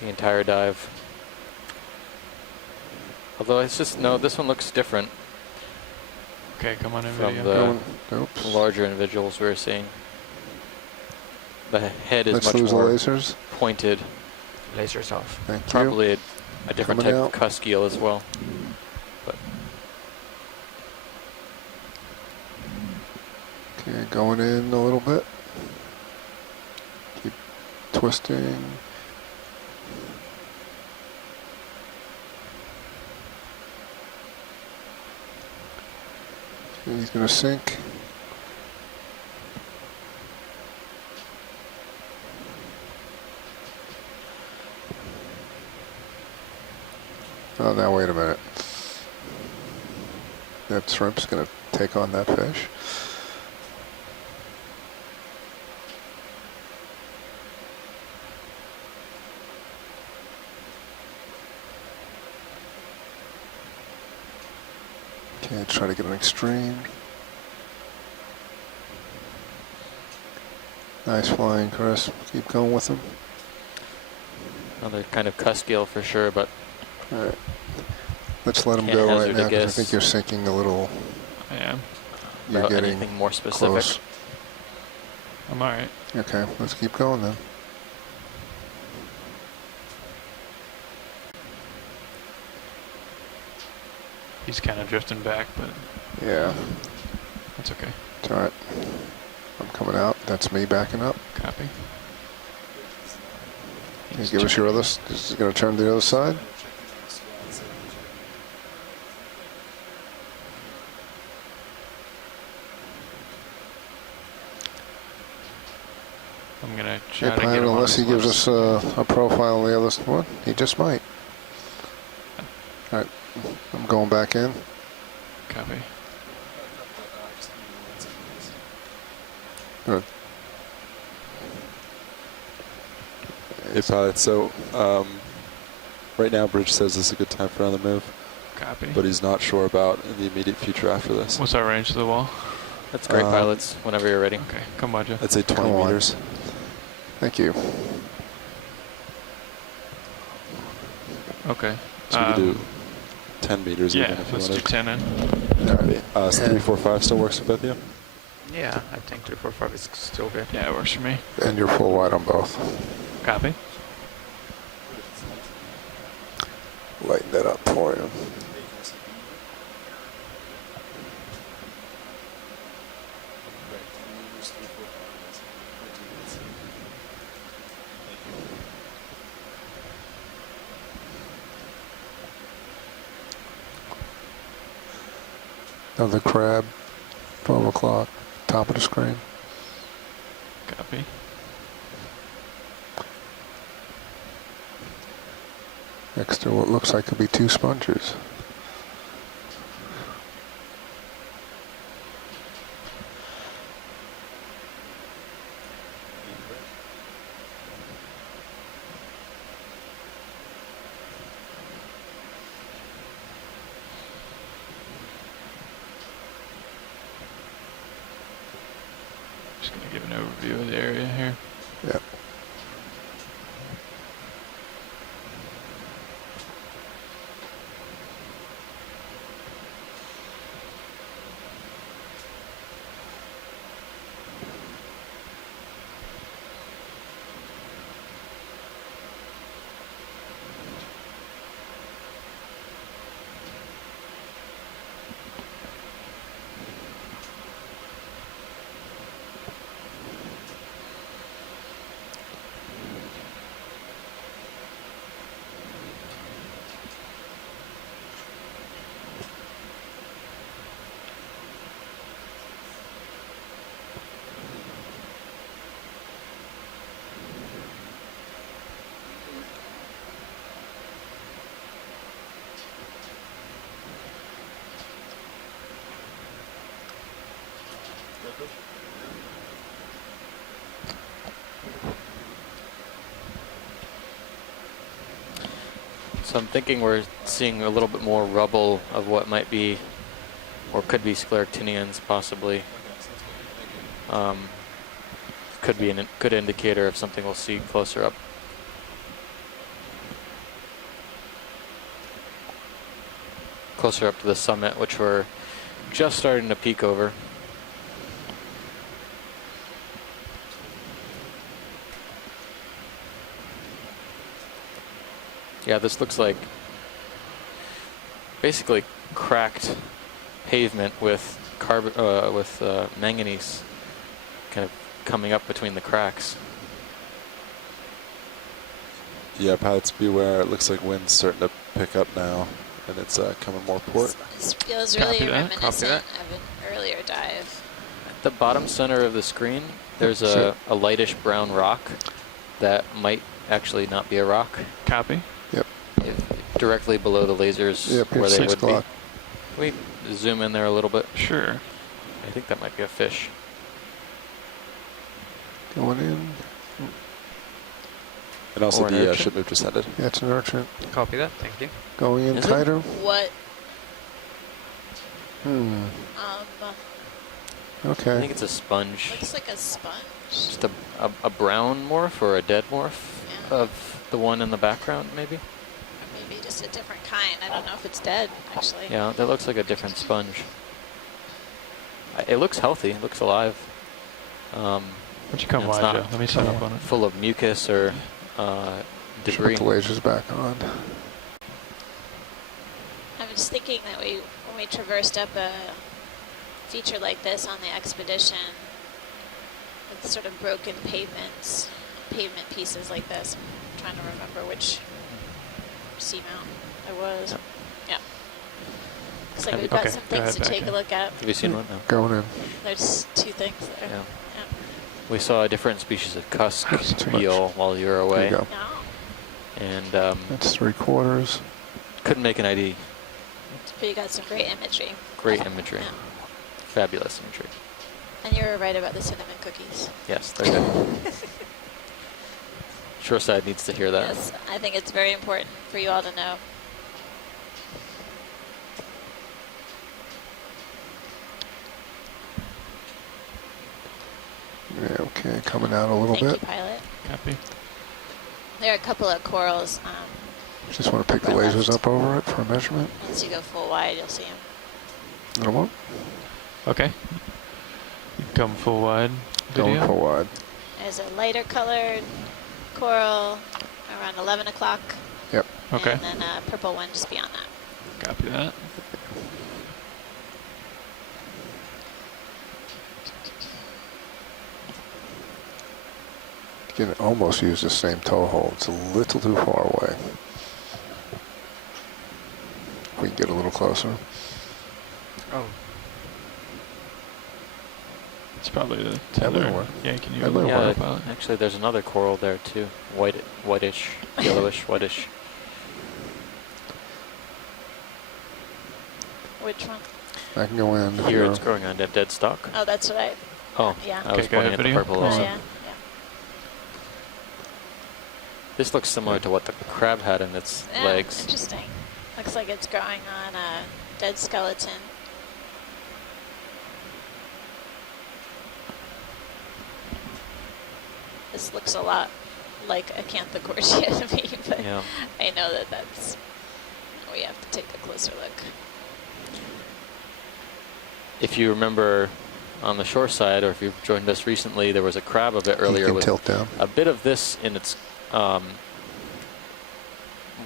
the entire dive. Although it's just, no, this one looks different Okay, come on in from video. the larger individuals we were seeing. The head is Let's much lose more the lasers. pointed. Lasers off. Thank you. Probably a different Coming type out. of cusk eel as well. But Okay, going in a little bit. Keep twisting. Okay, he's gonna sink. Oh, now wait a minute. That shrimp's gonna take on that fish. Okay, try to get an extreme. Nice flying, Chris. Keep going with him. another kind of cusk eel for sure, but All right. Let's let him Can't go right hazard a now because I guess. think you're sinking a little. I am. You're without getting anything more specific. close. I'm all right. Okay, let's keep going then. He's kind of drifting back, but Yeah, that's okay. it's all right. I'm coming out. That's me backing up. Copy. Can you give us your other, this is going to turn to the other side? I'm gonna Hey, try to get Pilot, him on unless he his gives left. us a profile on the other one. He just might. All right, I'm going back in. Copy. Good. Hey pilot, so right now Bridge says this is a good time for another move, Copy. but he's not sure about in the immediate future after this. What's our range to the wall? That's great, pilots, whenever you're ready. Okay, come on, Jeff. I'd say 20 Come on. meters. Thank you. Okay. So we could do 10 meters Yeah, even if you let's do wanted. 10 in. So 345 still works for both of you? Yeah, I think 345 is still good. Yeah, it works for me. And you're full wide on both. Copy. Lighten that up for you. Another crab, 12 o'clock, top of the screen. Copy. Next to what looks like could be two spongers. Just gonna give an overview of the area here. Yep. So I'm thinking we're seeing a little bit more rubble of what might be, or could be scleractinians possibly. Could be a good indicator of something we'll see closer up. closer up to the summit, which we're just starting to peek over. Yeah, this looks like basically cracked pavement with manganese kind of coming up between the cracks. Yeah, pilots beware. It looks like wind's starting to pick up now, and it's coming more port. This feels Copy really that, reminiscent copy of an earlier dive. At the bottom center of the screen, there's a lightish brown rock that might actually not be a rock. Copy. Directly below the lasers Yep, where here's they 6 would o'clock. be. Can we zoom in there a little bit? Sure. I think that might be a fish. Going in. And also Or an the urchin? ship move just ended. Yeah, it's an urchin. Copy that. Thank you. Going in Is it? tighter. What? I Okay. think it's a sponge. Looks like a sponge. Just a brown morph or a dead morph Yeah. of the one in the background, maybe? Or maybe just a different kind. I don't know if it's dead, actually. Yeah, that looks like a different sponge. It looks healthy. It looks alive. Why don't you come It's wide, not Joe? Let me set up on it. full of mucus or Should debris. put the lasers back on. I'm just thinking that when we traversed up a feature like this on the expedition, with sort of broken pavement pieces like this, I'm trying to remember which seamount it was. Yep. Yeah. Looks like Have we've you- got okay, some go things ahead to back take in. a look at. Have you seen one? No. Going in. There's 2 things there. Yeah. Yeah. We saw a different species of cusk That's too much. eel while you were There away, you go. No. and That's 3/4. couldn't make an ID. But you got some great imagery. Great imagery. Yeah. Fabulous imagery. And you were right about the cinnamon cookies. Yes, they're good. Shoreside needs to hear that. Yes, I think it's very important for you all to know. Yeah, okay, coming out a little Thank bit. you, pilot. Copy. There are a couple of corals. Just want to pick the Upper lasers left. up over it for a measurement. Once you go full wide, you'll see them. Little more. Okay. You can come full wide. Going Video. full wide. There's a lighter colored coral around 11 o'clock. Yep. Okay. And then a purple one just beyond that. Copy that. You can almost use the same toe hold. It's a little too far away. We can get a little closer. Oh, It's probably the That tether. might work. Yeah, can you That a might little work. more pilot? Actually, there's another coral there too. Whitish, yellowish, whitish. Which one? I can go in Here it's growing on a dead stalk. Oh, that's what I. Oh, Yeah. I was Okay, go pointing ahead, at the video. purple Oh, also. yeah. This looks similar to what the crab had in its Yeah, legs. interesting. Looks like it's growing on a dead skeleton. This looks a lot like a Acanthocortia to me, but Yeah. I know that that's. We have to take a closer look. If you remember on the shore side, or if you've joined us recently, there was a crab a bit You earlier can with tilt down. a bit of this in its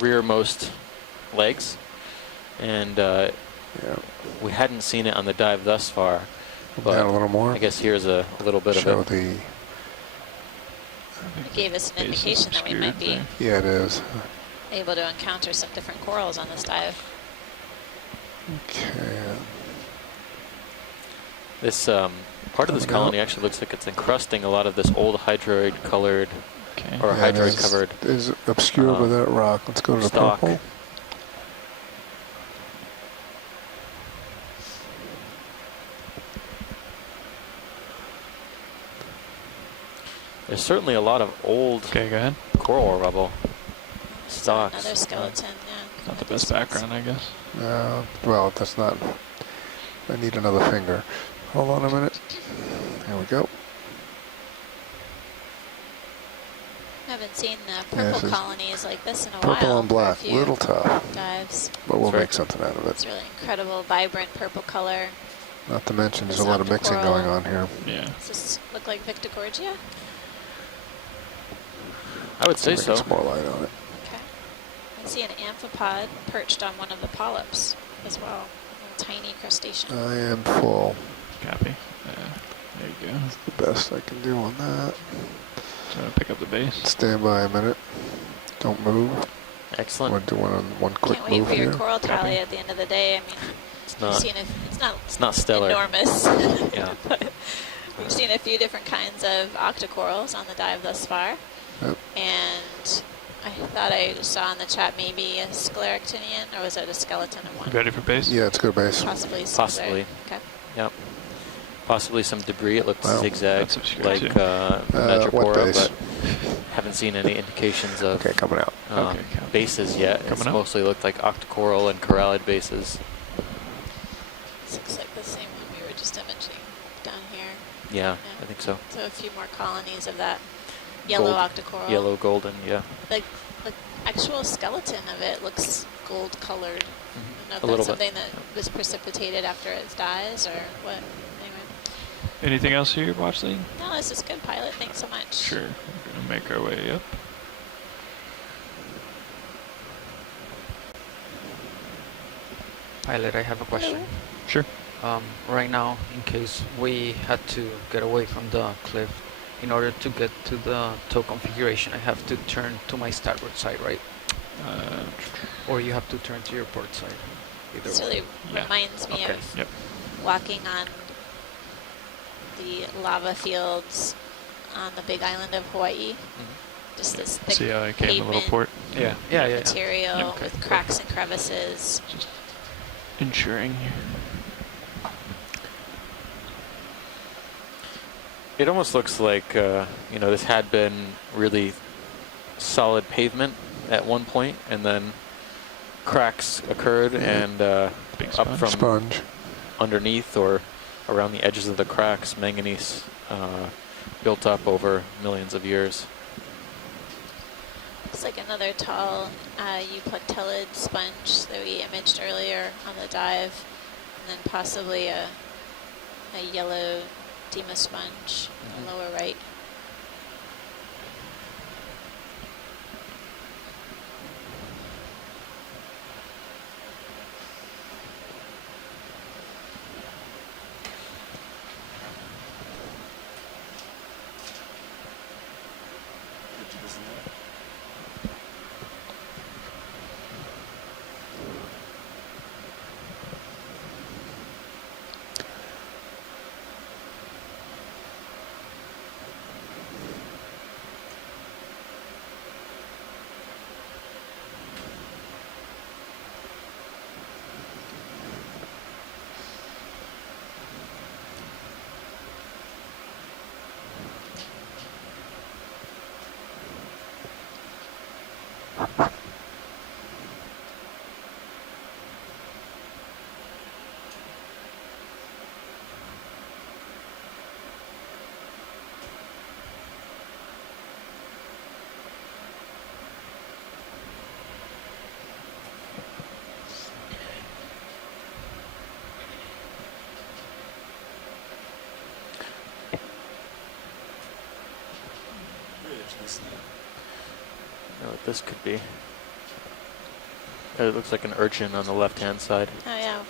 rearmost legs, and Yeah. we hadn't seen it on the dive thus far, Down but a little more. I guess here's a little bit Show of it. the. It gave us an Base is indication that we might be obscured Yeah, it is. able to encounter some different corals on this dive. Okay. This part of this Coming out. colony actually looks like it's encrusting a lot of this old hydroid colored Okay. or Yeah, it hydroid is- covered is obscured by that rock. Let's go to the stalk. purple. There's certainly a lot of old Okay, go ahead. coral rubble stalks. Another skeleton, yeah. Not the best background, I guess. Well, that's not. I need another finger. Hold on a minute. There we go. Haven't haven't seen Yeah, purple this is colonies like this in a purple while. and for a black, few little tough, dives. but we'll That's right. make something out of It's it. really incredible, vibrant purple color. Not to mention there's a This lot of mixing octocoral. going on here. Yeah. Does this look like Victorgorgia? I would say Get so. some more light on it. Okay. I see an amphipod perched on one of the polyps as well. A tiny crustacean. I am full. Copy. There you go. That's the best I can do on that. So I'm gonna pick up the base. Stand by a minute. Don't move. Excellent. We're doing one quick Can't wait move for your here. coral tally Copy. at the end of the day. I mean, It's we've not. seen It's not stellar. enormous. Yeah. But we've seen a few different kinds of octocorals on the dive thus far. Yep. And I thought I saw in the chat maybe a scleractinian, or was it a skeleton of one? Ready for base? Yeah, it's good base. Possibly. some Possibly. there. Okay. Yep. Possibly some debris. It looks Wow. zigzag, That's obscure like too. What Madrepora, base? but haven't seen any indications of Okay, coming out. Okay, copy. bases yet. It's Coming up. mostly looked like octocoral and corallid bases. This looks like the same one we were just imaging down here. Yeah, Yeah. I think so. So a few more colonies of that yellow Gold- octocoral. Yellow, golden, yeah. The actual skeleton of it looks gold colored. I don't know if A little that's bit. something that was precipitated after it dies or what. Anyway. Anything else here, watch lead? No, this is good, pilot. Thanks so much. Sure. We're gonna make our way up. Pilot, I have a question. Sure. Right now, in case we had to get away from the cliff, in order to get to the tow configuration, I have to turn to my starboard side, right? Or you have to turn to your port side? Either This one. really Yeah. reminds me Okay. of Yep. walking on the lava fields on the big island of Hawaii. Just this thick See how I came a little pavement port? Yeah, yeah, yeah. material Yeah, okay. with cracks and crevices. Just ensuring. It almost looks like, you know, this had been really solid pavement at one point, and then cracks occurred, and Big up sponge. from Sponge. underneath or around the edges of the cracks, manganese built up over millions of years. Looks like another tall euplectellid sponge that we imaged earlier on the dive, and then possibly a yellow Dema sponge in the lower right. know what this could be. It looks like an urchin on the left-hand side. Oh yeah.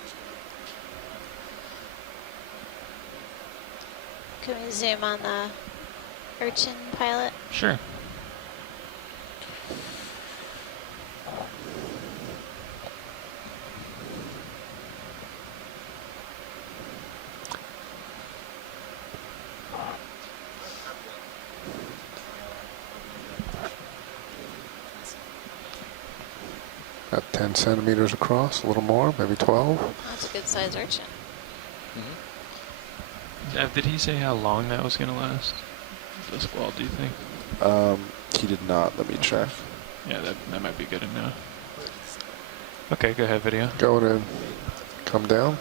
Can we zoom on the urchin, pilot? Sure. About 10 centimeters across, a little more, maybe 12. That's a good size urchin. Did he say how long that was going to last? The squall, do you think? He did not. Let me check. Yeah, that might be good enough. Okay, go ahead, video. Going in. Come down.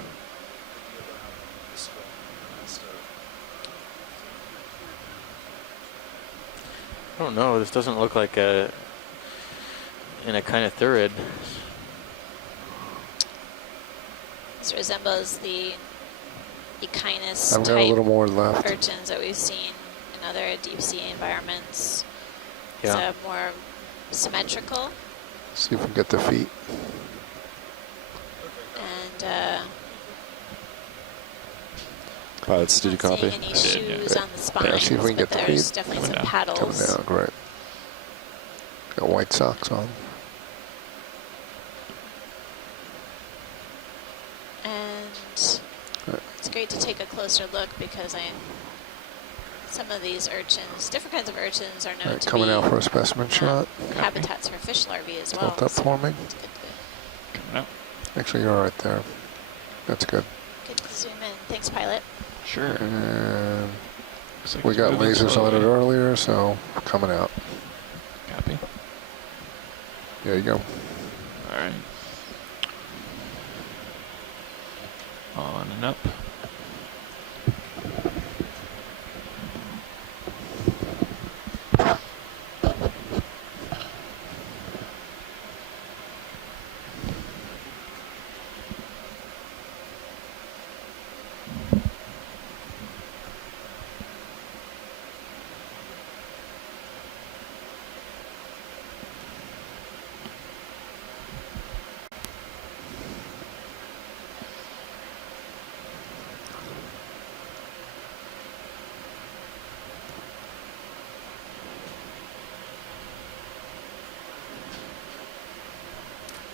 I don't know. This doesn't look like a in a kind of thurid. This resembles the Okeanos I've got a type little more left. urchins that we've seen in other deep sea environments. Yeah. It's more symmetrical, See if we can get the feet. and Pilots, did you not seeing copy? any I did, yeah. shoes on the spines, see if we can but get the there's feet. definitely some Coming down. Coming paddles. down, great. Got white socks on. And Right. it's great to take a closer look because some of these urchins, different kinds of urchins, are known All right, to coming be out for a specimen shot. habitats for fish larvae as well. Built up so for me. it's good Coming up. Actually, you're right there. That's good. to zoom in. Thanks, pilot. Sure. And Looks like we it's got moving lasers on it slowly. earlier, so coming out. Copy. There you go. All right. On and up.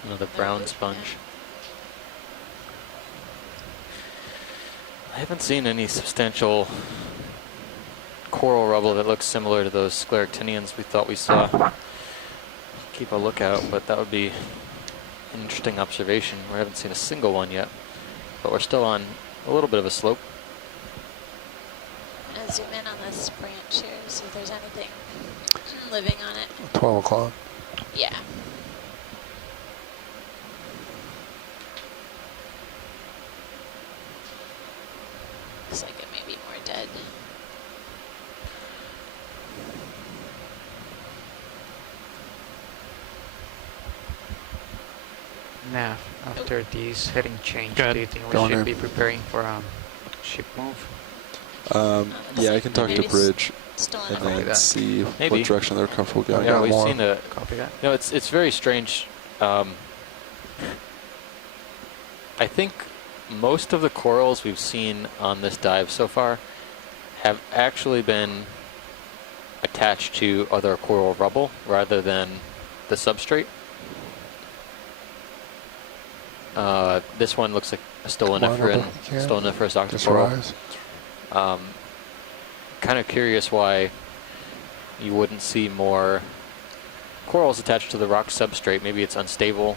Another brown sponge. I haven't seen any substantial coral rubble that looks similar to those scleractinians we thought we saw. Keep a lookout, but that would be an interesting observation. We haven't seen a single one yet, but we're still on a little bit of a slope. I'm gonna zoom in on this branch here, see if there's anything living on it. 12 o'clock. Yeah. Looks like it may be more dead. Nav, after this heading change, Go ahead. do you think we Going should in. be preparing for a ship move? Yeah, I can talk to Maybe Bridge Still and in Copy then that. see Maybe. what direction they're comfortable going. Yeah, got we've more. seen a. Copy that. No, it's very strange. I think most of the corals we've seen on this dive so far have actually been attached to other coral rubble rather than the substrate. This one looks like a Come on, stoloniferous Robert, you can. stoloniferous Just octocoral. rise. Kind of curious why you wouldn't see more corals attached to the rock substrate. Maybe it's unstable.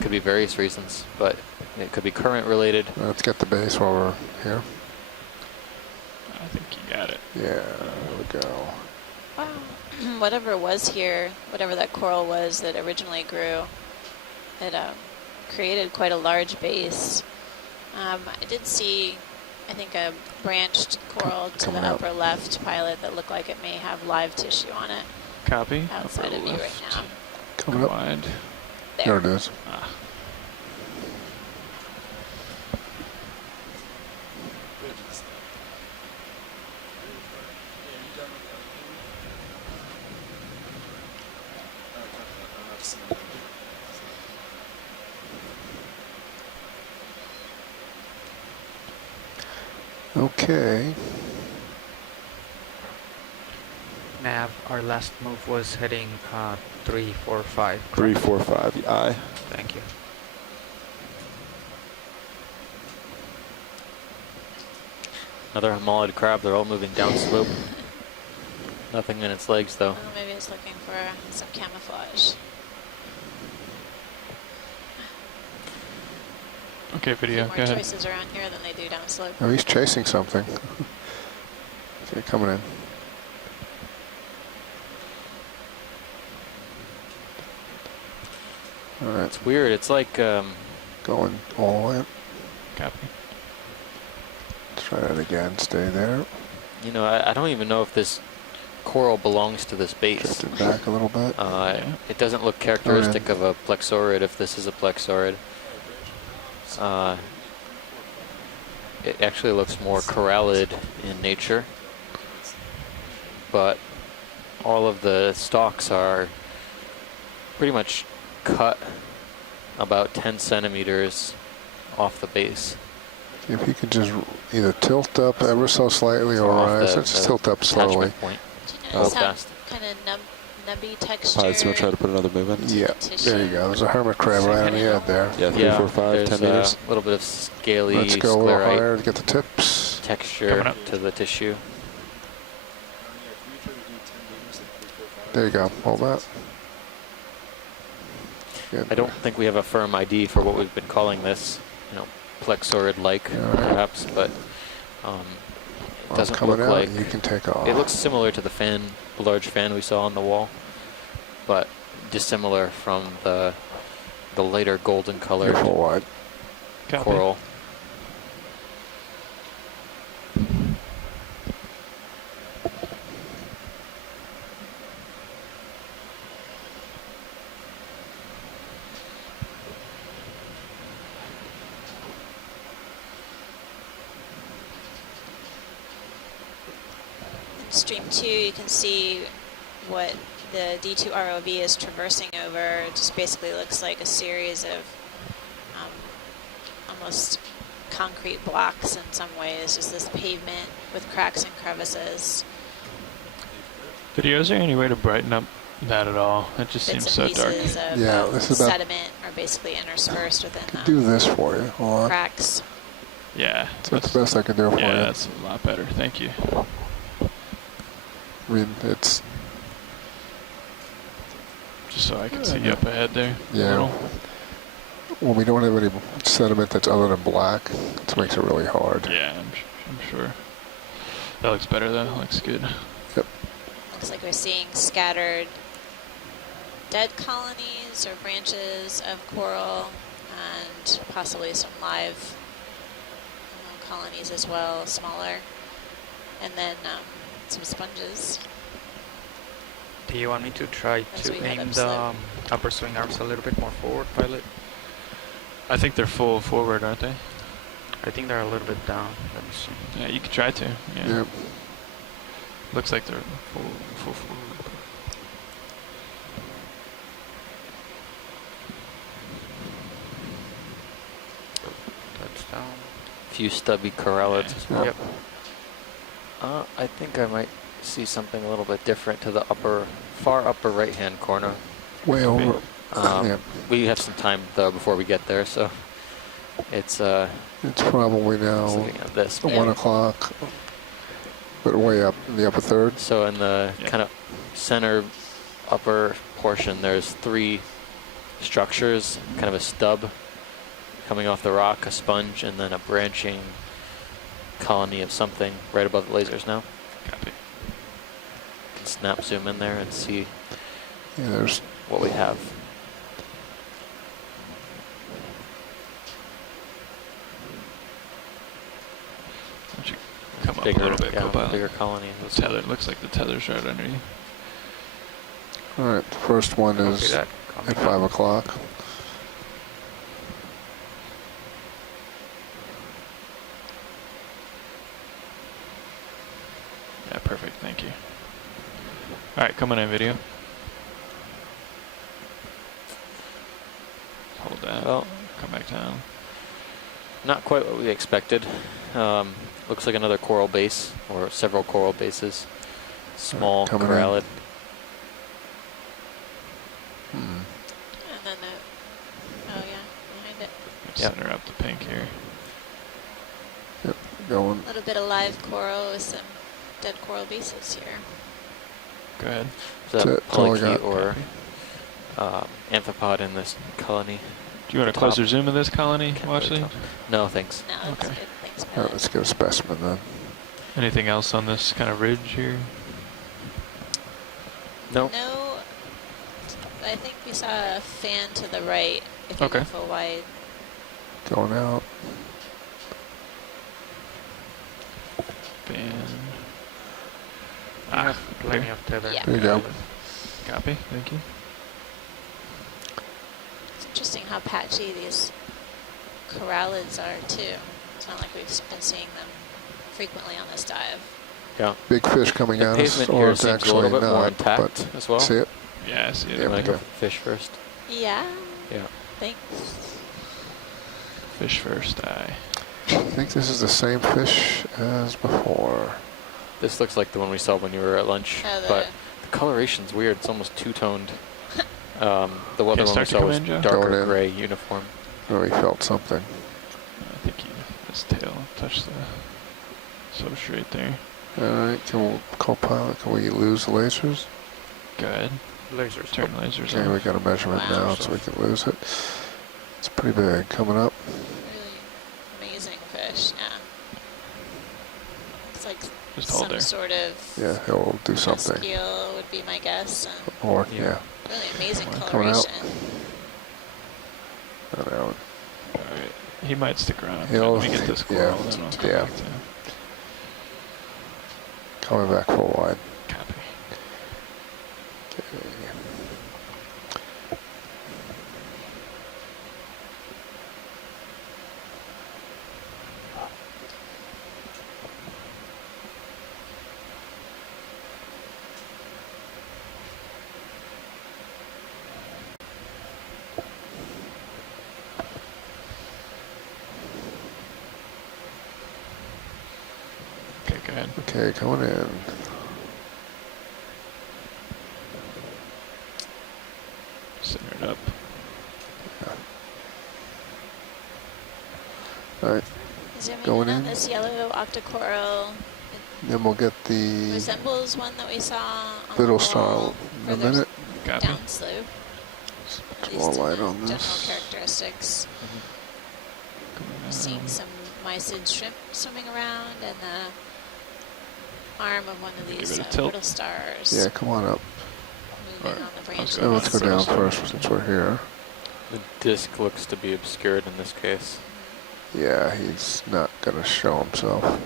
Could be various reasons, but it could be current related. Let's get the base while we're here. I think you got it. Yeah, there we go. Wow. Whatever was here, whatever that coral was that originally grew, it created quite a large base. I did see, I think, a branched coral to the Coming out. upper left, pilot, that looked like it may have live tissue on it Copy. outside Upper of you right left. now. Coming up. Wide. There it is. Ah. Okay. Nav, our last move was heading 345. 345, aye. Thank you. Another homolid crab. They're all moving downslope. Nothing in its legs, though. Oh, maybe it's looking for some camouflage. Okay, A few video. more Go ahead. choices around here than they do downslope. Oh, he's chasing something. See it coming in. All right, It's weird. It's like going all the way up. Copy. Let's try that again. Stay there. You know, I don't even know if this coral belongs to this base. Drift it back a little bit. It doesn't look characteristic of a plexaurid if this is a plexaurid. It actually looks more corallid in nature, but all of the stalks are pretty much cut about 10 centimeters off the base. If you could just either tilt up ever so slightly or Off rise, the- just the tilt up slowly. attachment point. Do you Go notice how fast. kind of nubby texture? Pies, do you want to try to put another move in? Yeah, there you go. There's a hermit crab right on the edge there. Yeah, 3, 4, 5, there's 10 meters. a little bit of scaly Let's go a little sclerite higher to get the tips. Coming texture up. to the tissue. There you go. Hold that. Good. I don't think we have a firm ID for what we've been calling this, you know, plexaurid-like, All right. perhaps, but it Well, doesn't coming look out, like. you can take off. It looks similar to the fan, the large fan we saw on the wall, but dissimilar from the later golden colored Full wide. Copy. coral. In stream 2, you can see what the D2 ROV is traversing over. It just basically looks like a series of almost concrete blocks in some ways, just this pavement with cracks and crevices. Video, is there any way to brighten up that at all? It just Bits seems so and dark. pieces of Yeah, this is about- sediment are basically interspersed within I could do this for you. Hold on. cracks. Yeah. That's the best I can do for Yeah, you. that's a lot better. Thank you. I mean, it's, Just so I can see up ahead there. a yeah. little. When we don't have any sediment that's other than black, it makes it really hard. Yeah, I'm sure. That looks better though. Looks good. Looks like we're seeing scattered dead colonies or branches of coral and possibly some live colonies as well, smaller. And then some sponges. Do you want me to try As to we head aim the upslope. upper swing arms a little bit more forward, pilot? I think they're full forward, aren't they? I think they're a little bit down. Let me see. Yeah, you could try to. Yeah. Yep. Looks like they're full forward. That's down. Few stubby corallids as well. Yep. I think I might see something a little bit different to the far upper right-hand corner. Way over. Yeah. We have some time though before we get there, so it's It's probably just now looking at this. 1 o'clock, but way up in the upper third. So in the Yeah. kind of center upper portion, there's 3 structures, kind of a stub coming off the rock, a sponge, and then a branching colony of something right above the lasers now. Copy. You can snap zoom in there and see Yeah, there's what we have. Why don't you come up Bigger, a little bit, yeah, co-pilot. bigger colony. The tether looks like the tether's right under you. all right. The first one Copy is that. Coming at up. 5 o'clock. Yeah, perfect. Thank you. All right, coming in video. Hold that. Well, Come back down. not quite what we expected. Looks like another coral base, or several coral bases. Small coming in. corallid. And then oh yeah, behind it. Yep. Center up the pink here. Yep, going. A little bit of live coral with some dead coral bases here. Go ahead. Is that That's all I polychaete got. or amphipod in this colony? Do you want a Top. closer zoom of this colony, Can't really Washley? tell. No, thanks. No, that's Okay. good. Thanks, All right, Matt. let's get a specimen then. Anything else on this kind of ridge here? No. No, I think we saw a fan to the right if you Okay. go full wide. Going out. Fan. Plenty of tether. Yeah. There you go. Copy. Thank you. It's interesting how patchy these corralids are too. It's not like we've been seeing them frequently on this dive. Yeah. Big fish coming The at us, pavement or here it's seems a actually little bit more not. intact But as well. see it? Yeah, I see it. Yeah, You want to go okay. for fish first? Yeah. Yeah. Thanks. Fish first eye. I think this is the same fish as before. This looks like the one we saw when you were at lunch, Oh, but the coloration's weird. It's almost two-toned. The other one we start to saw come was in, Joe? Going darker in. gray uniform. Oh, he felt something. I think his tail touched the substrate there. Alright, co-pilot, can we lose the lasers? Go ahead. Lasers. Turn lasers Okay, we off. got a measurement Wow. now, so we can lose it. It's pretty big. Coming up. Really amazing fish. Yeah. It's like Just hold some there. sort of Yeah, he'll do something. eel would be my guess. And Or, Yeah. yeah. really amazing Coming out. coloration. I know. Alright. He might stick around. He'll- Let me get this squirrel, yeah, then I'll come yeah. back to him. Coming back full wide. Copy. Okay. Okay, go ahead. Okay, coming in. Center it up. Alright, Zooming Going in on in. this yellow octocoral. then we'll get It the resembles one that we saw on little the star wall in a further minute. Copy. downslope. At More least in light the on general this. characteristics. Coming Seeing out. some mysid shrimp swimming around and the arm of one of Give these it a tilt. little stars Yeah, come on up. moving Or- on the I was branches. So let's go Little down star. first since we're here. The disc looks to be obscured in this case. Yeah, he's not gonna show himself.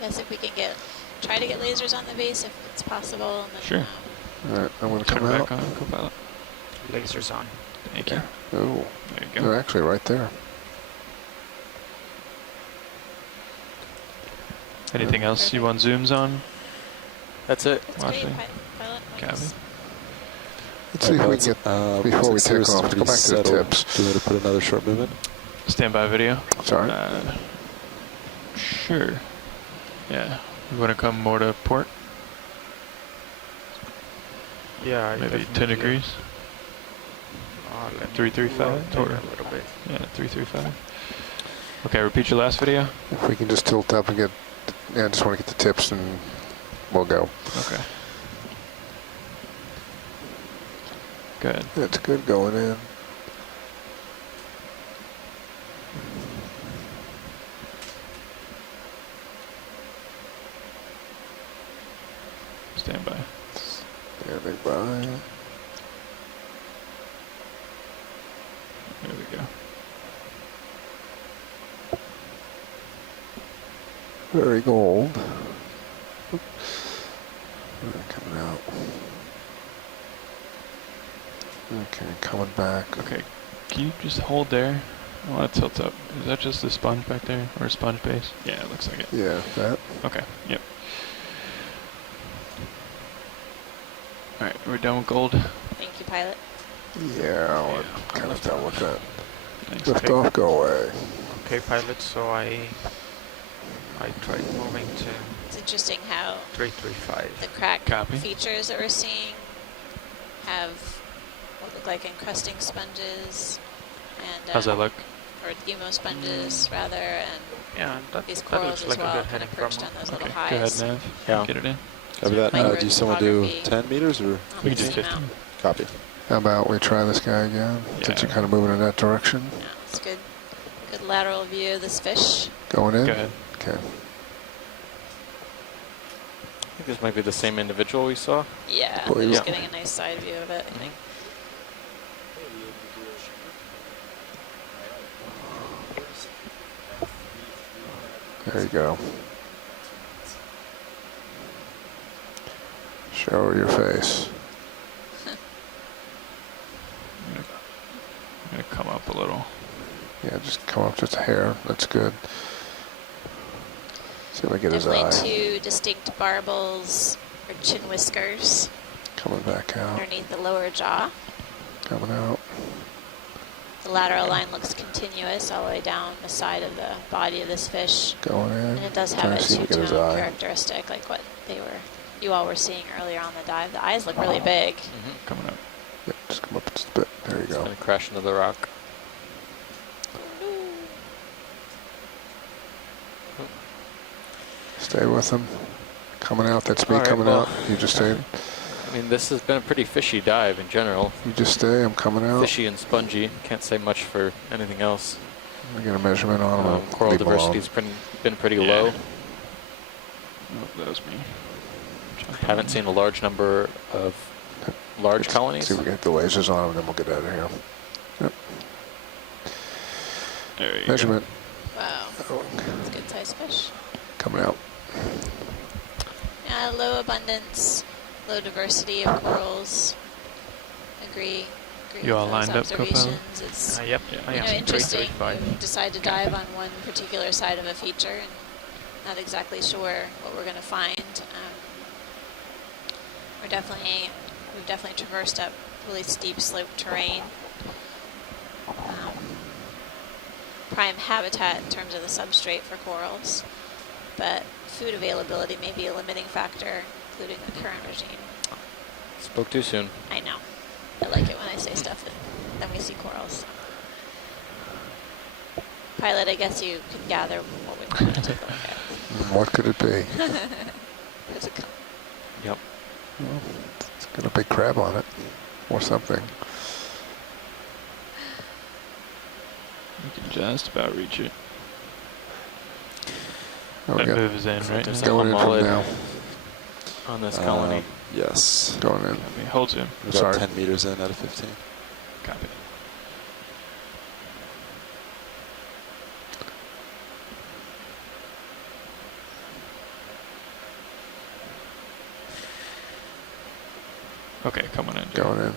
Yes, if we can try to get lasers on the base if it's possible. And then, Sure. Alright, I'm gonna Turn come it out. back on, co-pilot. Lasers on. Thank you. Oh, There you they're go. actually right there. Anything else you want zooms on? That's it. That's Watch great. me. Pilot Copy. wings. Let's see if we can get, before we take off, let's go back to the tips. Do you want to put another short movement? Standby video. Sorry. Sure. Yeah. You want to come more to port? Yeah, I Maybe 10 definitely- degrees? let me 335 rotate or- a little bit. Yeah, 335. Okay, repeat your last video. If we can just tilt up and get, yeah, I just want to get the tips and we'll go. Okay. Go ahead. That's good going in. Stand by. Standing by. There we go. Very gold. Coming out. Okay, coming back. Okay. Can you just hold there? I want to tilt up. Is that just the sponge back there? Or a sponge base? Yeah, it looks like it. Yeah, that. Okay, yep. Alright, we're done with gold. Thank you, pilot. Yeah, we're Yeah, kind of done with that. Thanks. Lift off, go away. Okay, pilot. So I tried moving to It's interesting how 335. the crack Copy. features that we're seeing have what look like encrusting sponges and How's that look? or sponges rather, and Yeah, these that corals looks as like a well, good kind heading of perched from on those Okay, little go ahead, highs. Nav. Yeah. Get it in. Copy that. Do you someone do Microphotography. 10 meters or On We the can do zoom 15. out. copy? How about we try this guy again? Since Yeah. you're kind of moving in that direction. Yeah, it's good. Good lateral view of this fish. Going in? Go ahead. Okay. I think this might be the same individual we saw. Yeah, Well, we're just yeah. getting a nice side view of it, I think. There you go. Show your face. I'm gonna come up a little. Yeah, just come up just a hair. That's good. See if I get his Definitely eye. two distinct barbels or chin whiskers Coming back out. underneath the lower jaw. Coming out. The lateral line looks continuous all the way down the side of the body of this fish. Going in. And it does have Trying a to see if we get his two-tone eye. characteristic, like what you all were seeing earlier on the dive. The eyes look really big. Coming up. Yep, just come up just a bit. There you It's go. gonna crash into the rock. Stay with him. Coming out. That's me All right, coming well- out. You just stay. I mean, this has been a pretty fishy dive in general. You just stay. I'm coming out. Fishy and spongy. Can't say much for anything else. I get a measurement on him. I'll Coral leave him alone. diversity's been pretty Yeah. low. Oh, that was me. Haven't seen a large number of large colonies. See if we can get the lasers on him, and then we'll get out of here. Yep. There you Measurement. Wow, Oh, it's a good sized fish. coming out. Yeah, low abundance, low diversity of corals. Agree You all with those lined up, co-pilot? observations. It's Yep, Yeah. I you am. know, interesting. 335. You decide to dive on one particular side of a feature and not exactly sure what we're going to find. We've definitely traversed up really steep slope terrain. Prime habitat in terms of the substrate for corals, but food availability may be a limiting factor, including the current regime. Spoke too soon. I know. I like it when I say stuff and then we see corals. Pilot, I guess you can gather what we want to take a look at. What could it be? There's a couple. Yep. Well, it's got a big crab on it, or something. You can just about reach it. There we That go. move is in right There's now. Going in from Mullet now. on this colony. Yes. Going in. I mean, hold him. We're about Sorry. 10 meters in out of 15. Copy. Okay, coming in. Going in.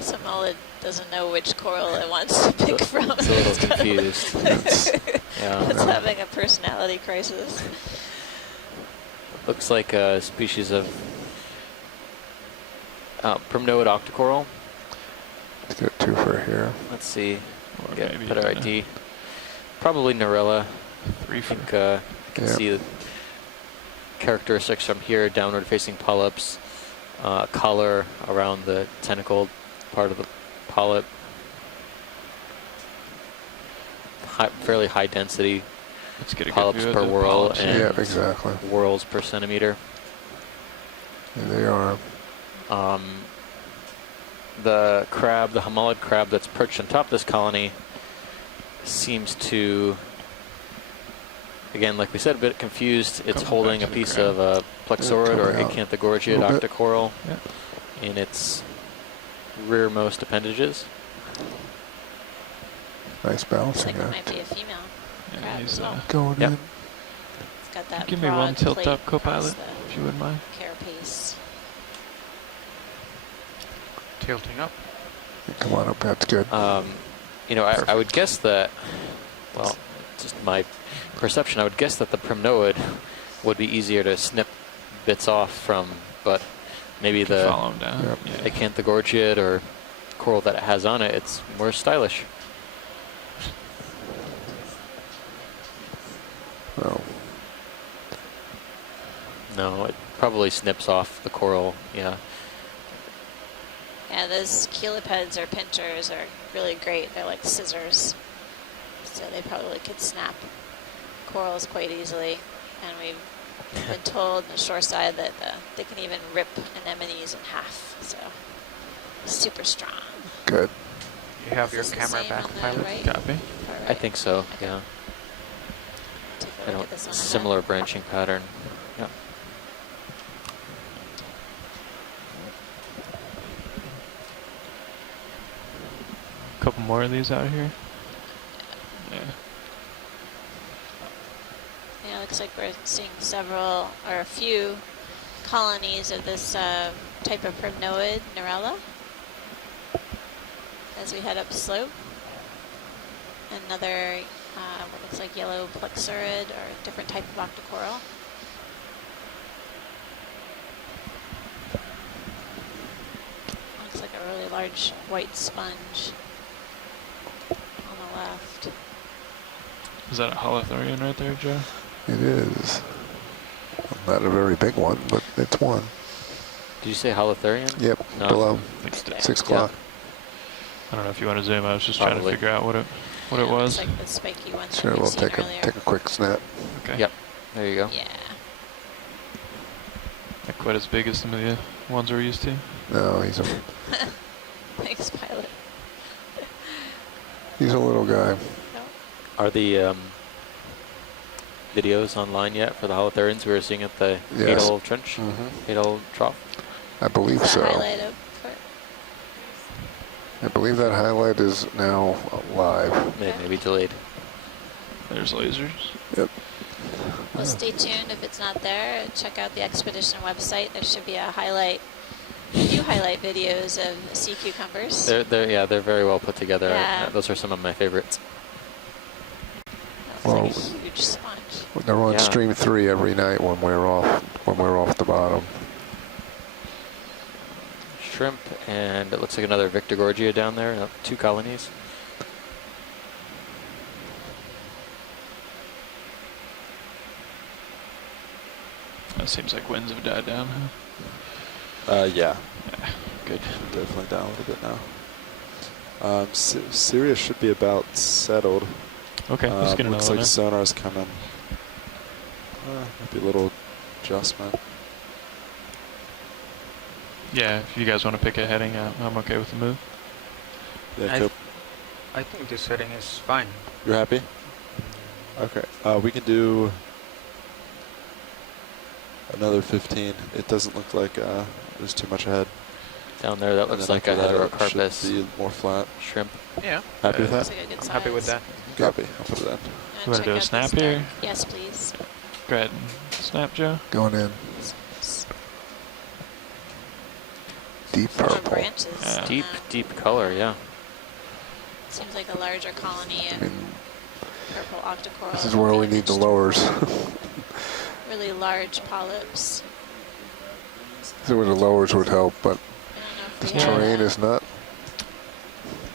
So mullet doesn't know which coral it wants to pick from. It's a little confused. Yeah. It's having a personality crisis. Looks like a species of primnoid octocoral. Let's get two for here. Let's see. Or Get maybe better even a ID. Probably Norella. 3 I for think you can Yeah. see the characteristics from here, downward facing polyps, color around the tentacle part of the polyp, fairly high density Let's get a polyps good view per of the whirl polyps. and Yeah, exactly. whorls per centimeter. Here they are. The crab, the homolid crab that's perched on top of this colony seems to, again, like we said, a bit confused. It's Coming holding a back to the piece crab. of a plexaurid or coming out acanthogorgid a little bit. octocoral Yeah. in its rearmost appendages. Nice Looks balancing like it act. might be a female Yeah, crab he's, as well. Going Yep. in. It's got that give me one broad tilt plate up, co-pilot, across if you wouldn't mind. the carapace. Tilting up. Come on up. That's good. You know, I would guess that, well, just my perception, I would guess that the primnoid would be easier to snip bits off from, but maybe You can the follow him down. Yep. Yeah. acanthogorgid or coral that it has on it, it's more stylish. Oh, No, it probably snips off the coral, yeah. Yeah, those chelipeds or pinchers are really great. They're like scissors. So they probably could snap corals quite easily. And we've been told on the shore side that they can even rip anemones in half. So super strong. good. You have your Is this the camera same back, on the pilot. right? Copy. Far I right? think so, Okay. yeah. Take a I look don't, at this one. similar branching pattern. Yeah. Couple couple more of these out here. Yeah. Yeah, looks like we're seeing several or a few colonies of this type of primnoid Narella as we head up slope. Another what looks like yellow plexurid or a different type of octocoral. Looks like a really large white sponge on the left. Is that a holothurian right there, Joe? It is. Not a very big one, but it's one. Did you say holothurian? Yep, No. below There. 6 o'clock. I don't know if you want to zoom. I was just trying to Probably. figure out what it Yeah, was. looks like the spiky one that Sure, we've we'll seen take earlier. a quick snap. Okay. Yep. There you go. Yeah. Not quite as big as some of the ones we're used to. No, he's Thanks, pilot. a little guy. Are the videos online yet for the holothurians we were seeing at the Yes. Hadal Trench? Mm-hmm. Hadal Trough? I believe Is that so. highlight of it? I believe that highlight is now live. Maybe delayed. There's lasers. Yep. Well, stay tuned. If it's not there, check out the expedition website. There should be a highlight, a few highlight videos of sea cucumbers. They're very well put together. Yeah. Those are some of my favorites. That's Well, like a huge sponge. They're on Yeah. stream 3 every night when we're off the bottom. Shrimp, and it looks like another Victorgorgia down there. 2 colonies. It seems like winds have died down. Yeah, Yeah. Good. definitely down a little bit now. Sirius should be about settled. Okay, let's get Looks another like one. sonar's coming. Might be a little adjustment. Yeah, if you guys want to pick a heading, I'm okay with the move. Yeah, I, Coop, I think this setting is fine. you're happy? Okay, we can do another 15. It doesn't look like there's too much ahead. Down there, that And looks then like a after that, it heterocarpus should be more flat. shrimp. Yeah. Happy with Looks that? like a good I'm size. happy with that. Copy. I'll put it in. And You wanna check do a out snap this here? dark- Yes, please. Go ahead and snap, Joe. Going in. Deep Some purple. branches. Yeah. Deep, deep color, yeah. Seems like a larger colony I of mean, purple octocoral. this is where we need the lowers. Really large polyps. This is where the lowers would help, but I don't know the if we have terrain a- is not.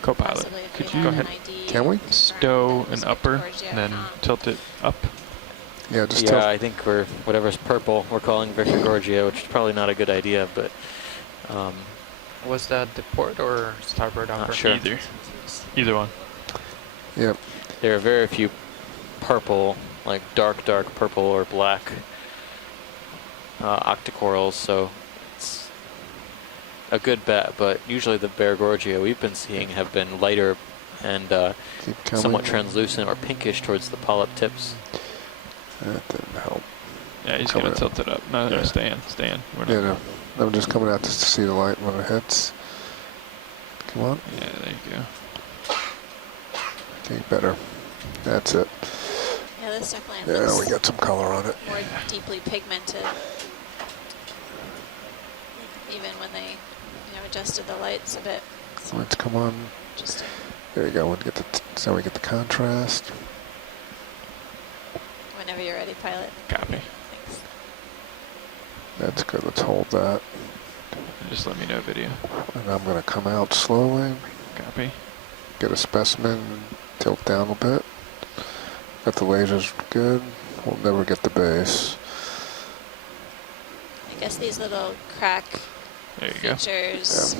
Co-pilot, possibly if could we you have go an ahead, ID Can we? confirmed stow that it was an upper, Victorgorgia or and then not. tilt it up? Yeah, just Yeah, tell. I think whatever's purple, we're calling Victorgorgia, which is probably not a good idea, but Was that the port or starboard Not upper? sure. Either one. Yep. there are very few purple, like dark purple or black octocorals, so it's a good bet, but usually the Baragorgia we've been seeing have been lighter and Keep coming. somewhat translucent or pinkish towards the polyp tips. That didn't help. Yeah, he's Coming going to up. tilt it up. No, Yeah. stay in. We're not. Yeah, no. I'm just coming out just to see the light when it hits. Come on. Yeah, there you go. Okay, better. That's it. Yeah, this definitely Yeah, looks we got some color on it. more deeply pigmented. Even when they, adjusted the lights a bit. So Let's come on. interesting. There you go. We'll get so we get the contrast. Whenever you're ready, pilot. Copy. Thanks. That's good. Let's hold that. And just let me know video. And I'm going to come out slowly. Copy. Get a specimen. Tilt down a bit. Got the lasers good. We'll never get the base. I guess these little crack There you go. features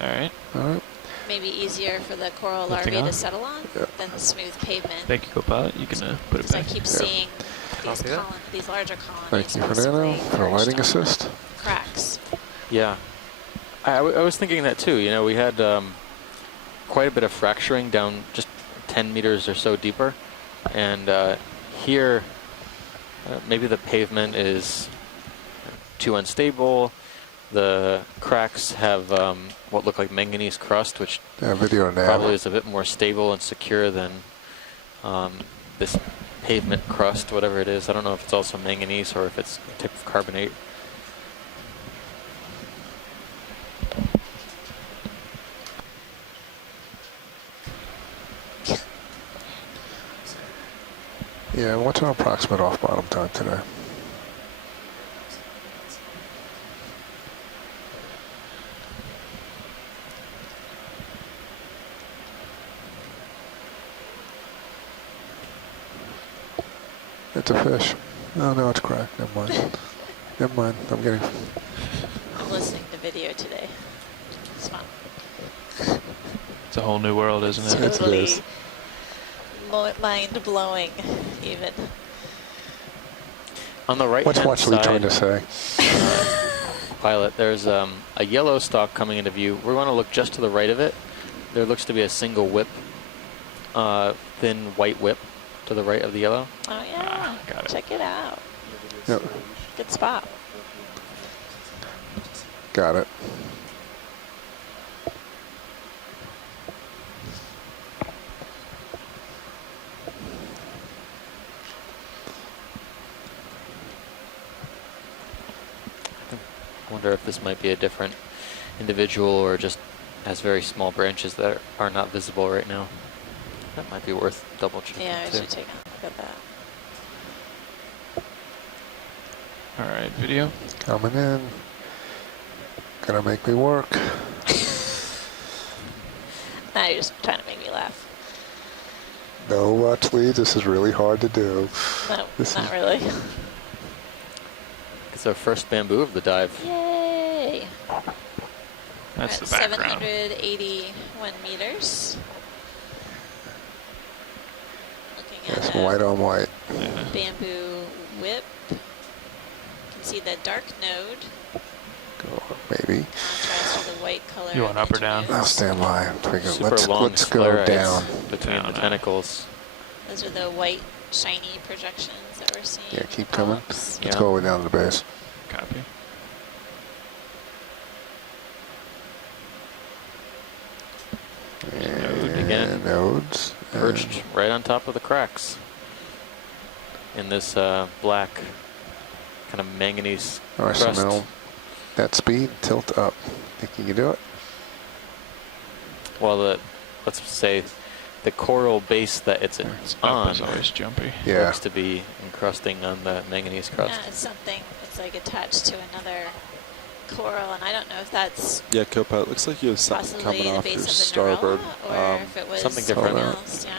All right. All right. may be easier for the coral Lifting larvae to off? settle on Yeah. than the smooth pavement. Thank you, co-pilot. You can put it Because I back. keep Yeah. seeing these, Copy that. these larger colonies. Thank you, basically Fernando, for the perched lighting on assist. Cracks. Yeah, I was thinking that too. We had quite a bit of fracturing down just 10 meters or so deeper, and here maybe the pavement is too unstable, The cracks have what look like manganese crust, which Yeah, video nav. probably is a bit more stable and secure than this pavement crust, whatever it is. I don't know if it's also manganese or if it's a type of carbonate. Yeah, what's our approximate off bottom time today? It's a fish. Oh no, it's cracked. Never mind. Never mind. I'm getting. I'm listening to video today. It's fun. It's a whole new world, isn't it? Yes, it Totally is. mind blowing, even. On the right What's hand Watchley trying to side, say? Pilot, there's a yellow stalk coming into view. We want to look just to the right of it. There looks to be a single whip, thin white whip to the right of the yellow. Oh yeah, got it. check it out. Yep, Good spot. got it. I wonder if this might be a different individual or just has very small branches that are not visible right now. That might be worth double checking Yeah, I too. should take a look at that. All right, video. Coming in. Gonna make me work. Now you're just trying to make me laugh. No, Watchley, this is really hard to do. No, This not is- really. It's our first bamboo of the dive. Yay! That's We're the at background. 781 meters. Looking Yes, at a white on white. Yeah. bamboo whip. You can see the dark node. Go on, maybe. Contrast with the white color. You want of up or down? I'll stand by. Figure. Super long Let's go sclerites down. between Down, the tentacles. Those are the white, shiny projections that we're seeing. Yeah, keep coming. Polyps. Let's Yeah. go down to the base. Copy. And again. nodes. Perched right on top of the cracks in this black kind of manganese All right, so crust. now that speed, tilt up. Think you can do it? Well, let's say the coral base that it's It's on up is always jumpy. Yeah. looks to be encrusting on the manganese crust. Yeah, it's something. It's like attached to another coral, and I don't know if that's Yeah, Copilot, looks like you have something possibly coming the off base your of the starboard. Narella, or if it was something something different. else. Yeah.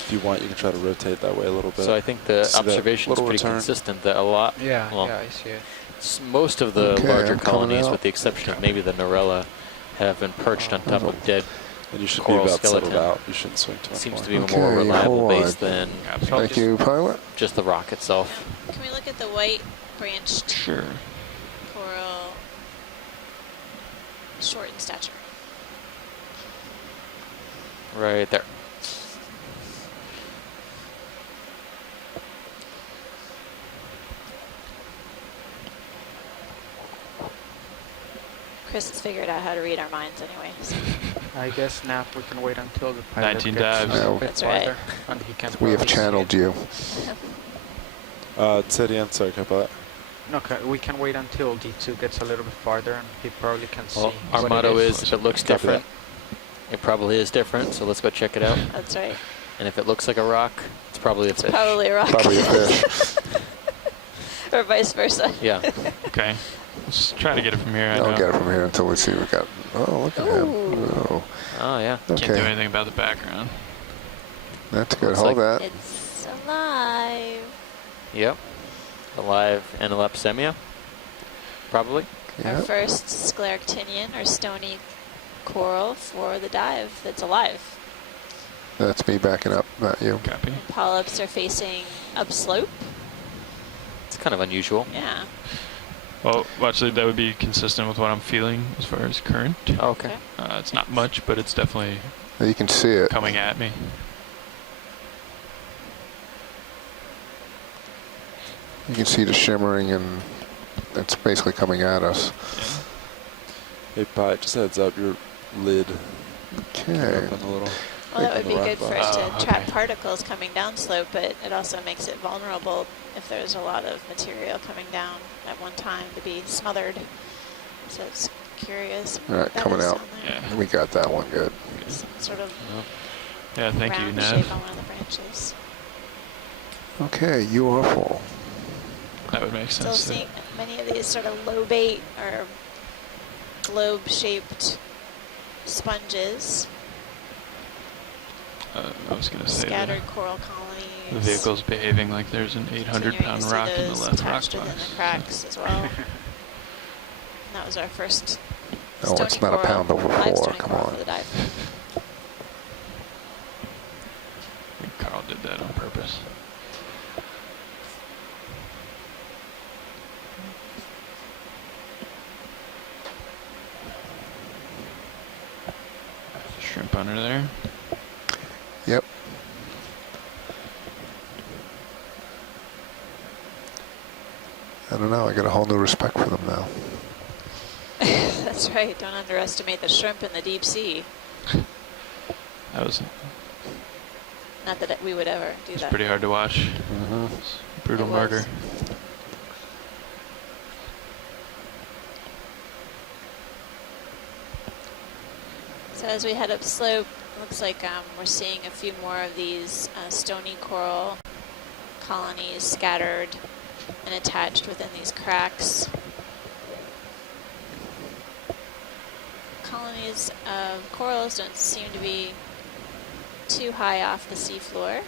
If you want, you can try to rotate that way a little bit. So I think the See that observation is little pretty return? consistent that a lot, Yeah, well, yeah, I see it. most of the Okay, larger I'm coming colonies, out. with the exception of maybe the Narella, have been perched on top of dead. And you should coral be about skeleton. settled out. You shouldn't swing too much Seems more. to be a Okay, more reliable hold base on. than Copy. Oh, Thank you, pilot. just the rock itself. Can we look at the white branched Sure. coral, short in stature? Right there. Chris has figured out how to read our minds anyway. So. I guess now we can wait until the pilot 19 gets dives. a Yeah, bit That's right. farther, and he can We have probably see channeled it. you. Say the end, sorry, Copilot. Okay, we can wait until D2 gets a little bit farther, and he probably can Well, see our what motto it is, if it looks Copy different, it probably is different, so let's go check it out. That's right. And if it looks like a rock, it's probably a It's fish. probably a rock. Probably a fish. Or vice versa. Yeah. Okay. Let's try to get it from here. I I'll know. get it from here until we see we got. Oh, look at him. Ooh. Oh, Oh, yeah. Can't do okay. anything about the background. That's good. Looks Hold like- that. It's alive. Yep. Alive Analepsemia, probably. Our Yeah. first scleractinian or stony coral for the dive that's alive. That's me backing up, not you. Copy. Polyps are facing upslope. It's kind of unusual. Yeah. Well, actually, that would be consistent with what I'm feeling as far as current. Oh, okay. Okay. It's not much, but it's definitely You can see it. coming at me. You can see the shimmering and it's basically coming at us. Hey, Pi, just a heads up, your lid Okay. open a little. Well, that would be good for it to Oh, trap okay. particles coming downslope, but it also makes it vulnerable if there's a lot of material coming down at one time to be smothered. So it's curious. All right, That coming is out. down there. Yeah. We got that one good. Some sort of Yeah, thank you, round Nav. shape on one of the branches. Okay, you are full. That would make Still sense. seeing many of these sort of lobate or globe-shaped sponges, I was going to say scattered coral colonies. the vehicle's behaving like there's an 800-pound Continuing to see rock in the those left rock attached within box. the cracks as well. And that was our first Oh, it's stony not a coral, pound over live 4. stony Come coral on. for the dive. I think Carl did that on purpose. There's a shrimp under there. Yep. I don't know. I got a whole new respect for them now. That's right. Don't underestimate the shrimp in the deep sea. That was Not that we would ever do that. pretty hard to watch. Mm-hmm. Brutal It was. murder. So as we head up slope, looks like we're seeing a few more of these stony coral colonies scattered and attached within these cracks. Colonies of corals don't seem to be too high off the seafloor,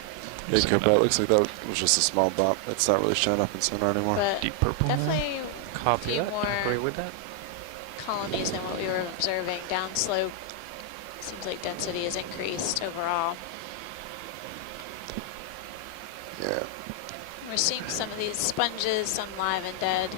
Hey, Cooper, it looks like that was just a small bump. It's not really showing up in sonar anymore. but Deep purple. there. definitely Copy few that. more Agree with that. colonies than what we were observing downslope. Seems like density has increased overall. Yeah. We're seeing some of these sponges, some live and dead.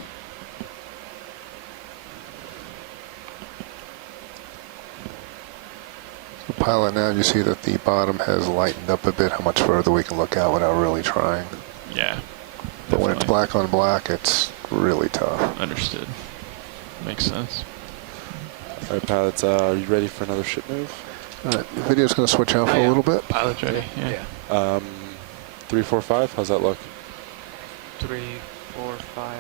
Pilot, now you see that the bottom has lightened up a bit, how much further we can look out without really trying. Yeah. But when it's definitely. black on black, it's really tough. Understood. Makes sense. All right, pilots, are you ready for another ship move? All right, the video's going to switch out for a little bit. Pilot's ready. Yeah. 3, 4, 5. How's that look? 3, 4, 5.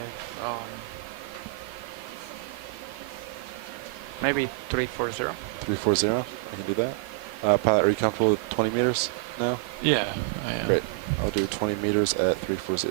Maybe 340. 340. I can do that. Pilot, are you comfortable with 20 meters now? Yeah, I am. Great. I'll do 20 meters at 340.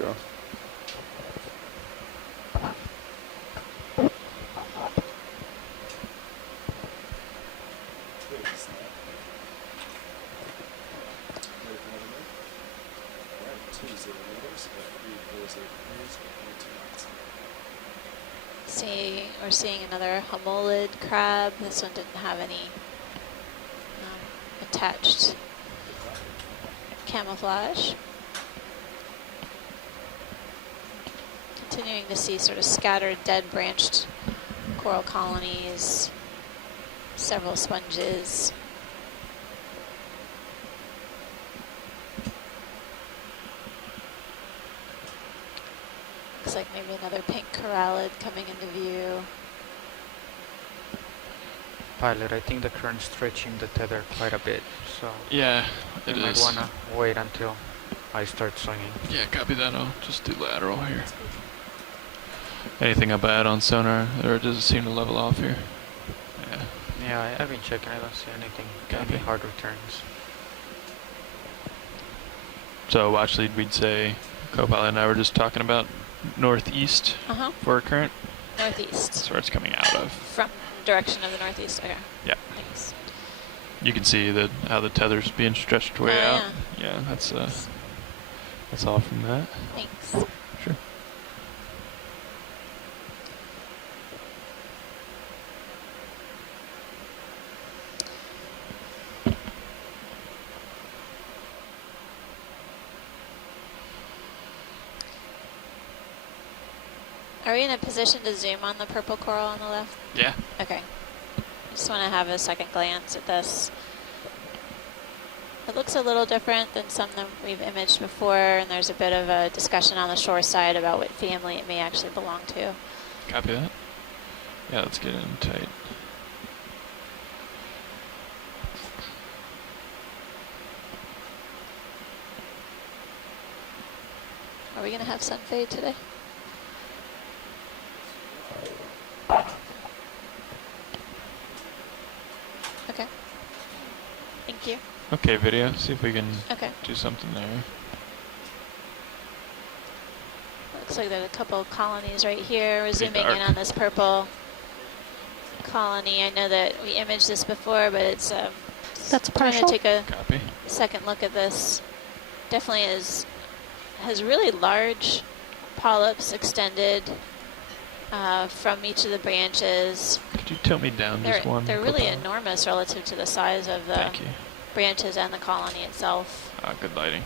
We're seeing another homolid crab. This one didn't have any attached camouflage. Continuing to see sort of scattered dead branched coral colonies, several sponges. Looks like maybe another pink corallid coming into view. Pilot, I think the current's stretching the tether quite a bit, so Yeah, you it might is. want to wait until I start swinging. Yeah, copy that. I'll just do lateral here. Anything up bad on sonar, or does it seem to level off here? Yeah. Yeah, I've been checking. I don't see anything. Copy. Any hard returns. So watch lead, we'd say, co-pilot and I were just talking about northeast Uh-huh. for a current. Northeast. That's where it's coming out of. From direction of the northeast. Okay. Yeah. Thanks. You can see that how the tether's being stretched way Oh, out. Yeah, that's all from that. Thanks. Sure. Are we in a position to zoom on the purple coral on the left? Yeah. Okay. I just want to have a second glance at this. It looks a little different than some that we've imaged before, and there's a bit of a discussion on the shore side about what family it may actually belong to. Copy that. Yeah, let's get in tight. Are we gonna have sun fade today? Okay. Thank you. Okay, video. See if we can Okay. do something there. Looks like there's a couple colonies right here. We're Pretty zooming in dark. on this purple colony. I know that we imaged this before, but it's That's trying to partial. take a Copy. second look at this. Definitely has really large polyps extended from each of the branches. Could you tilt me down just one? They're really Copilot? enormous relative to the size of the Thank you. branches and the colony itself. Good lighting.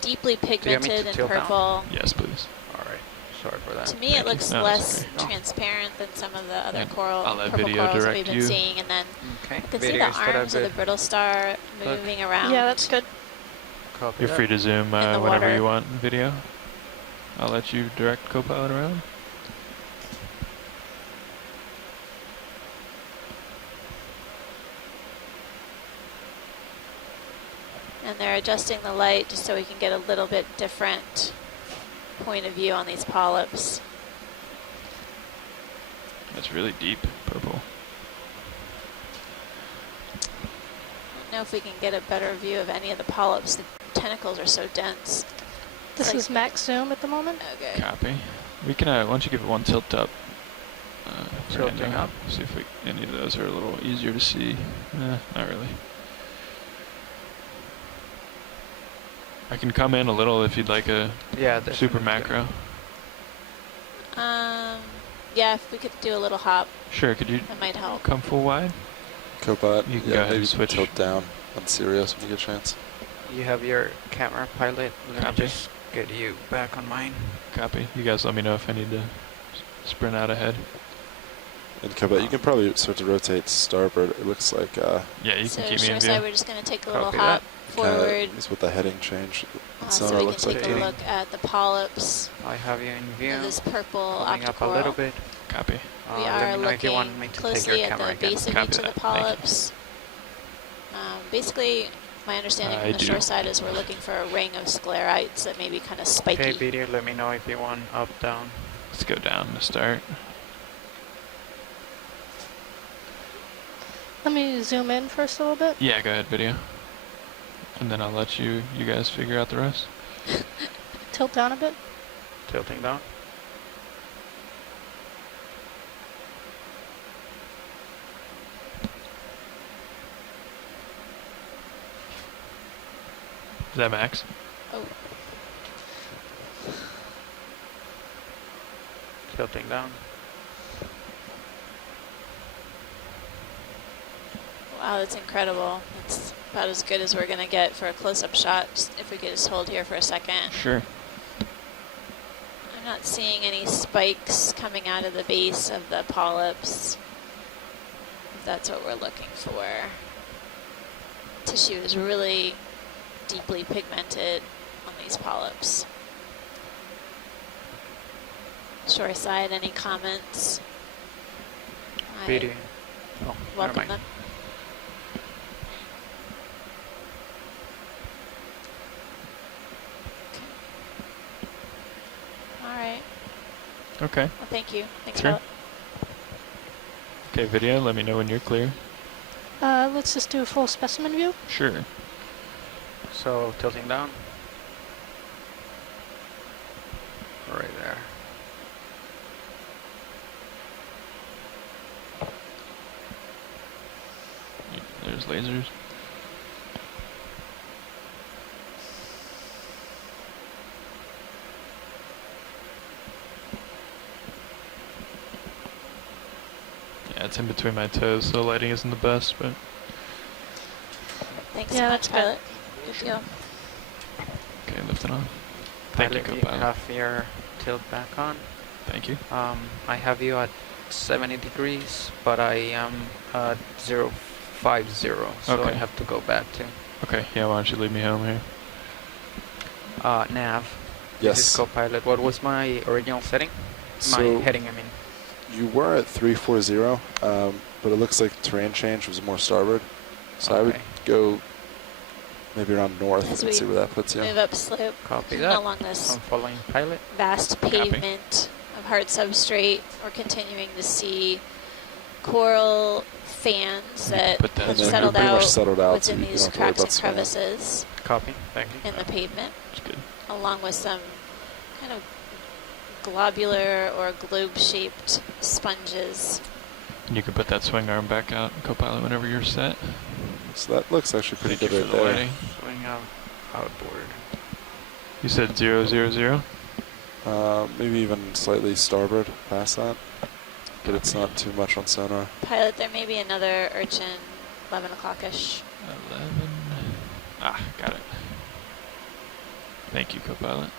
Deeply you want me to pigmented and tilt down? purple. Yes, please. All right. Sorry for that. To me, Thank it you. looks No, less it's okay. transparent than some of the other And coral, I'll let purple video corals that direct we've been you. seeing. And then Okay. you can see Video the is that arms of the good? brittle star Look. moving around. Yeah, that's good. Copy You're that. free to zoom the whenever water. you want in video. I'll let you direct Copilot around. And they're adjusting the light just so we can get a little bit different point of view on these polyps. That's really deep purple. I don't know if we can get a better view of any of the polyps. The tentacles are so dense. This Like- is max zoom at the moment. Okay. Copy. We can, why don't you give it one tilt up? For Tilting hand up. See if any of those are a little easier to see. Not really. I can come in a little if you'd like a Yeah. super definitely. macro. Yeah, if we could do a little hop, Sure, could you that might help. come full wide? Copilot, You can yeah, go ahead maybe and switch. tilt down on Sirius when you get a chance. You have your camera pilot. Let me Copy. just get you back on mine. Copy. You guys let me know if I need to sprint out ahead. And Copilot, you can probably start to rotate starboard. It looks like Yeah, you So can keep me in shoreside, view. we're just going to take a little Copy hop kinda forward is what the heading change in so sonar we can looks like. take to a me. look at the polyps I have you in view. of this purple Coming up a little octocoral. bit. Copy. We Let are me know if you want looking me to take closely your at camera the again. base of Copy each of that. the Thank you. polyps. Basically, my understanding I from the do. shore side is we're looking for a ring of sclerites that may be kind of spiky. Okay, video. Let me know if you want up, down. Let's go down to start. Let me zoom in first a little bit. Yeah, go ahead, video. And then I'll let you guys figure out the rest. Tilt down a bit. Tilting down. Is that max? Oh, Tilting down. wow, that's incredible. That's about as good as we're going to get for a close-up shot. Just if we could just hold here for a second. Sure. I'm not seeing any spikes coming out of the base of the polyps. If that's what we're looking for. Tissue is really deeply pigmented on these polyps. Shoreside, any comments? I Video. Oh, never welcome mind. them. All right. Okay. Well, thank you. Thanks, Sure. Philip. Okay, video, let me know when you're clear. Let's just do a full specimen view. Sure. So tilting down. Right there. There's lasers. Yeah, it's in between my toes, so lighting isn't the best, but Thanks Yeah, so much, that's good. Pilot. Good deal. okay, lift it on. Thank you, Pilot, Copilot. have your tilt back on. Thank you. I have you at 70 degrees, but I am at 050, so I Okay. have to go back to Okay, yeah, why don't you lead me home here? nav. This is Yes. co-pilot. What was my original setting? So My heading, I mean. you were at 340, but it looks like terrain change was more starboard. So I would Okay. go maybe around north As and we see where that puts you. Move up slope Copy that. along this I'm following pilot. vast pavement of hard substrate. We're continuing to see coral fans that Put that And have then you're settled pretty much out settled out, within so you these don't have to worry cracks and about swinging. crevices Copy. Thank you. in the pavement, It's good. along with some kind of globular or globe-shaped sponges. And you can put that swing arm back out, co-pilot, whenever you're set. So that looks actually pretty Thank good you right for the there. lighting. Swing out outboard. You said 000? Maybe even slightly starboard past that, but it's not too much on sonar. Pilot, there may be another urchin, 11 o'clock-ish. 11. Ah, got it. Thank you, co-pilot.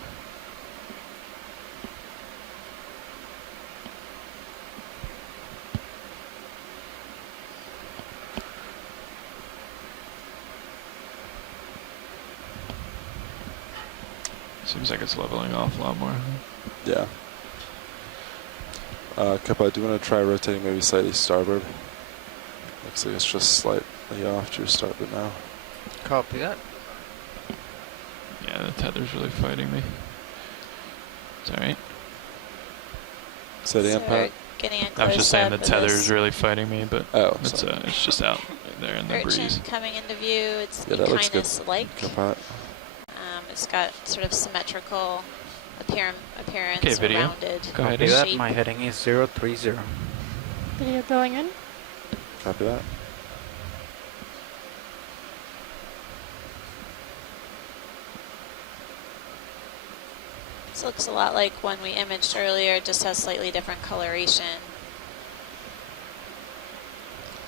Seems like it's leveling off a lot more. Yeah. Kappa, do you want to try rotating maybe slightly starboard? Looks like it's just slightly off to your starboard now. Copy that. Yeah, the tether's really fighting me. It's alright. Say it again, So we're Pat? getting in I was just saying the close-up of tether's this really fighting me, but Oh, it's sorry. it's just out there in the urchin breeze. coming into view. It's Yeah, that looks good. Echinus-like. Kappa. It's got sort of symmetrical appearance, Okay, video. rounded Go ahead. Copy that. shape. My heading is 030. Video going in. Copy that. This looks a lot like one we imaged earlier, just has slightly different coloration.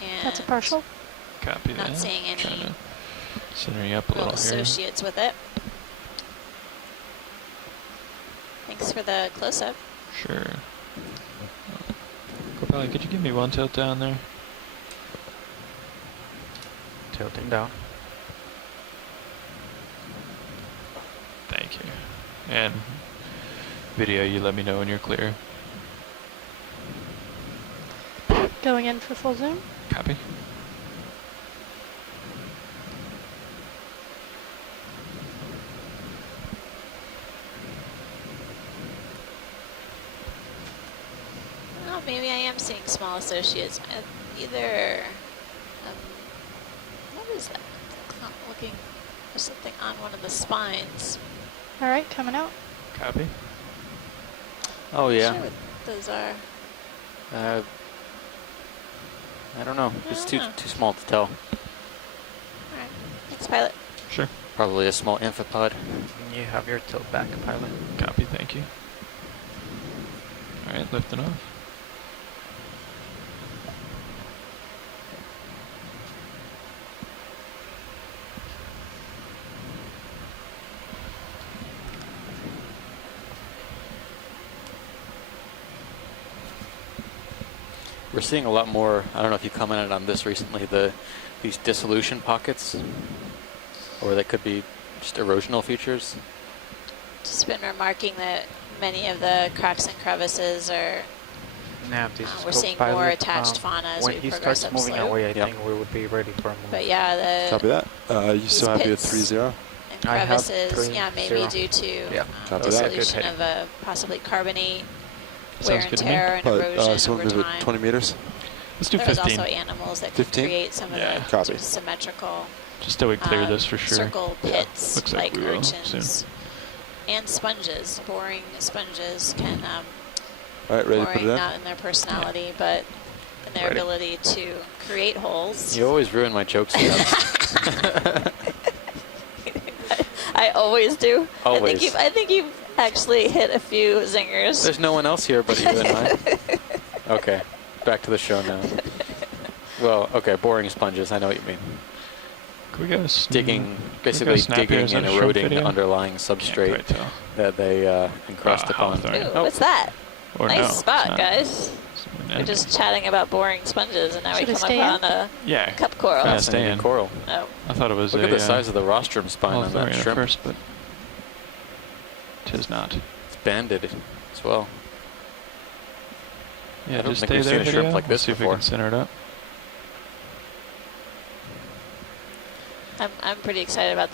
And That's a partial. Copy not that. seeing any Trying to center you up a little little here. associates with it. Thanks for the close-up. Sure. Co-pilot, could you give me one tilt down there? Tilting down. Thank you. And video, you let me know when you're clear. Going in for full zoom. Copy. Well, maybe I am seeing small associates. Either, what is that? I'm looking for something on one of the spines. All right, coming out. Copy. Oh Not yeah. sure what those are. I don't know. I It's don't too know. too small to tell. All right, thanks, pilot. Sure. Probably a small amphipod. You have your tilt back, pilot. Copy, thank you. Alright, lifting off. We're seeing a lot more. I don't know if you commented on this recently. These dissolution pockets, or they could be just erosional features. Just been remarking that many of the cracks and crevices are. Now, this is We're seeing co-pilot. more attached fauna as When we he progress starts moving upslope. away, I Yep. think we would be ready for a move. But yeah, Copy the that. You still have you at pits. 3-0? and I have crevices, yeah, maybe 3-0. due to Yeah. Copy that. dissolution Good of a possibly carbonate, Sounds wear good and to me. tear and But erosion so over we'll move time. it 20 meters? Let's do There was 15. also animals that could 15? create some Yeah. of the Copy. sort of symmetrical Just till we clear this for sure. circle pits Looks like like we will urchins. soon. And sponges, boring sponges can All right, ready to put boring it in? not in their personality, but in their Ready. ability to create holes. You always ruin my jokes. Jeff. I always do. Always. I think you've actually hit a few zingers. There's no one else here but you and I. Okay, back to the show now. Well, okay, boring sponges. I know what you mean. Can we go Digging, basically digging and eroding the underlying substrate that they encrust upon. sorry. Ooh, Oh, what's that? Or Nice no, it's spot, not. guys. It's an We're enemy. just chatting about boring sponges, and now Should we it come stay up on a Yeah, cup coral. Yeah, fascinating stay in. coral. Oh, I thought it was Look a at the size of the rostrum spine on that Holothurian at shrimp. first, but Tis not. It's banded as well. Yeah, I don't just think stay we've there. seen a shrimp Hideo. like We'll this see if we before. can center it up. I'm pretty excited about